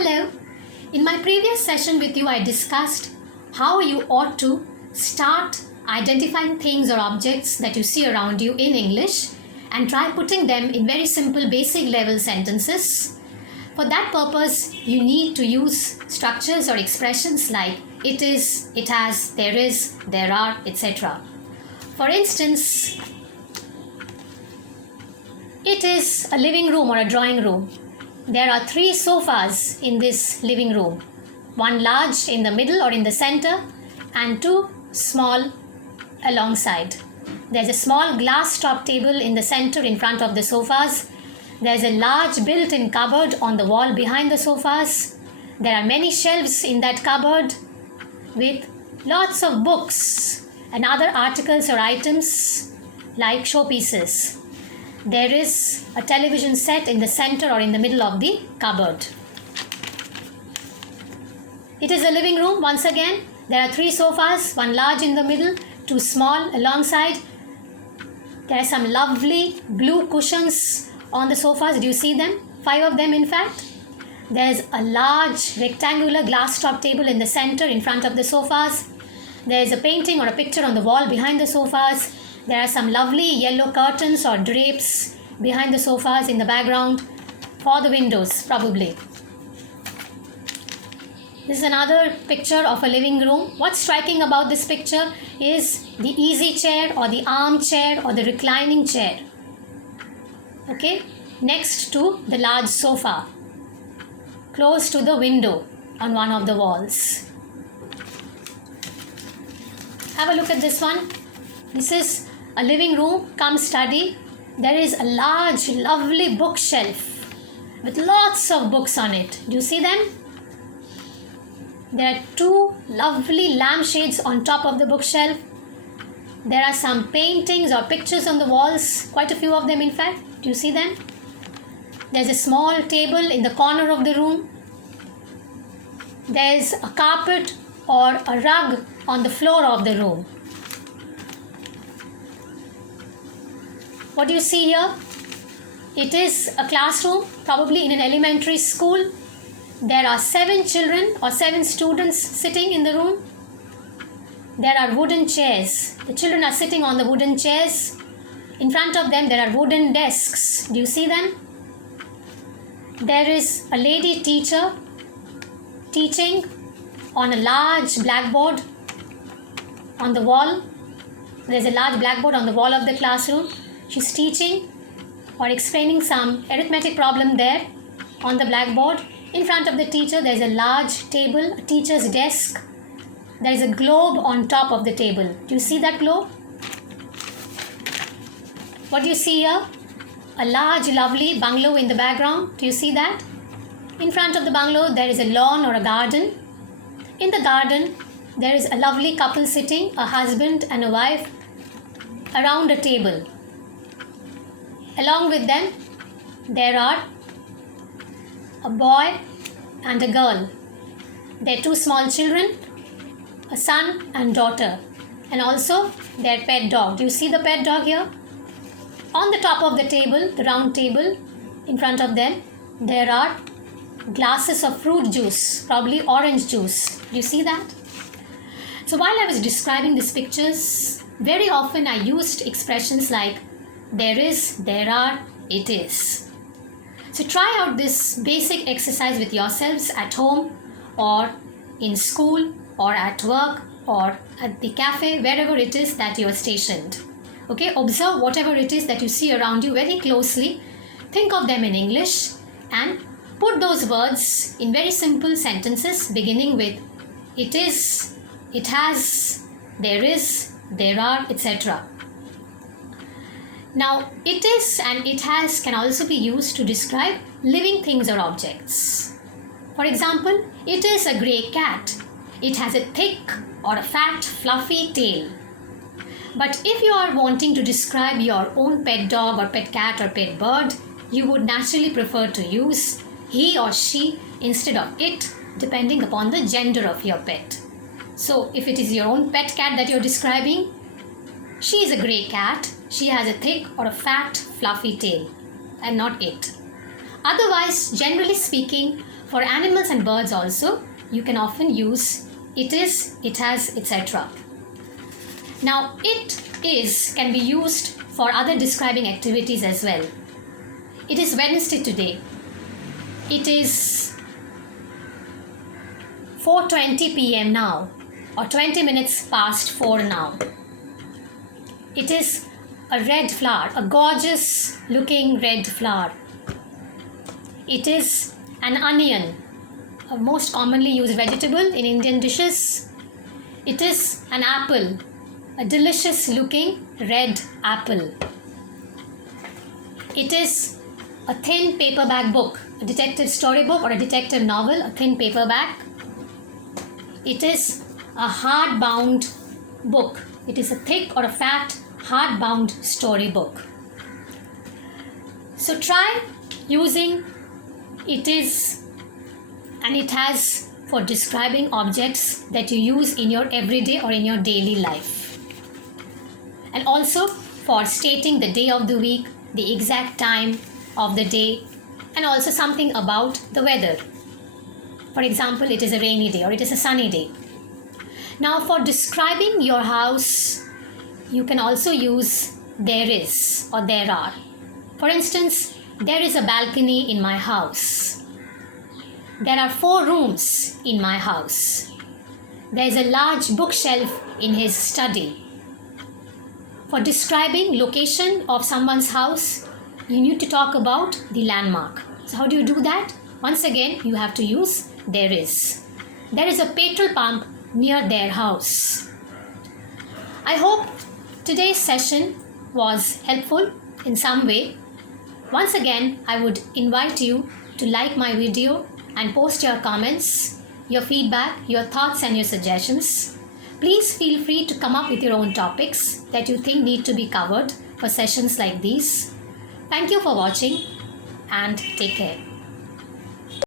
Hello. In my previous session with you, I discussed how you ought to start identifying things or objects that you see around you in English and try putting them in very simple basic level sentences. For that purpose, you need to use structures or expressions like it is, it has, there is, there are, etc. For instance, it is a living room or a drawing room. There are 3 sofas in this living room. One large in the middle or in the center and 2 small alongside. There's a small glass top table in the center in front of the sofas. There's a large built-in cupboard on the wall behind the sofas. There are many shelves in that cupboard with lots of books and other articles or items like showpieces. There is a television set in the center or in the middle of the cupboard. It is a living room. Once again, there are 3 sofas, one large in the middle, 2 small alongside. There are some lovely blue cushions on the sofas. Do you see them? 5 of them, in fact. There's a large rectangular glass top table in the center in front of the sofas. There's a painting or a picture on the wall behind the sofas. There are some lovely yellow curtains or drapes behind the sofas in the background for the windows, probably. This is another picture of a living room. What's striking about this picture is the easy chair or the armchair or the reclining chair. Okay, next to the large sofa, close to the window on one of the walls. Have a look at this one. This is a living room come study. There is a large, lovely bookshelf with lots of books on it. Do you see them? There are 2 lovely lampshades on top of the bookshelf. There are some paintings or pictures on the walls, quite a few of them in fact. Do you see them? There's a small table in the corner of the room. There's a carpet or a rug on the floor of the room. What do you see here? It is a classroom, probably in an elementary school. There are 7 children or 7 students sitting in the room. There are wooden chairs. The children are sitting on the wooden chairs. In front of them, there are wooden desks. Do you see them? There is a lady teacher teaching on a large blackboard on the wall. There's a large blackboard on the wall of the classroom. She's teaching or explaining some arithmetic problem there on the blackboard. In front of the teacher, there's a large table, a teacher's desk. There is a globe on top of the table. Do you see that globe? What do you see here? A large, lovely bungalow in the background. Do you see that? In front of the bungalow, there is a lawn or a garden. In the garden, there is a lovely couple sitting, a husband and a wife, around a table. Along with them, there are a boy and a girl. There are 2 small children, a son and daughter, and also their pet dog. Do you see the pet dog here? On the top of the table, the round table, in front of them, there are glasses of fruit juice, probably orange juice. Do you see that? So while I was describing these pictures, very often I used expressions like there is, there are, it is. So try out this basic exercise with yourselves at home or in school or at work or at the cafe, wherever it is that you are stationed. Okay, observe whatever it is that you see around you very closely. Think of them in English and put those words in very simple sentences beginning with it is, it has, there is, there are, etc. Now, it is and it has can also be used to describe living things or objects. For example, it is a grey cat. It has a thick or a fat, fluffy tail. But if you are wanting to describe your own pet dog or pet cat or pet bird, you would naturally prefer to use he or she instead of it, depending upon the gender of your pet. So, if it is your own pet cat that you're describing, she is a grey cat. She has a thick or a fat, fluffy tail, and not it. Otherwise, generally speaking, For animals and birds also, you can often use it is, it has, etc. Now, it is can be used for other describing activities as well. It is Wednesday today. It is 4:20 p.m. now, or 20 minutes past 4 now. It is a red flower, a gorgeous looking red flower. It is an onion, a most commonly used vegetable in Indian dishes. It is an apple, a delicious looking red apple. It is a thin paperback book, a detective storybook or a detective novel, a thin paperback. It is a hardbound book. It is a thick or a fat hardbound storybook. So try using it is and it has for describing objects that you use in your everyday or in your daily life. And also for stating the day of the week, the exact time of the day, and also something about the weather. For example, it is a rainy day or it is a sunny day. Now for describing your house, you can also use there is or there are. For instance, there is a balcony in my house. There are 4 rooms in my house. There is a large bookshelf in his study. For describing location of someone's house, you need to talk about the landmark. So how do you do that? Once again, you have to use there is. There is a petrol pump near their house. I hope today's session was helpful in some way. Once again, I would invite you to like my video and post your comments, your feedback, your thoughts and your suggestions. Please feel free to come up with your own topics that you think need to be covered for sessions like these. Thank you for watching and take care.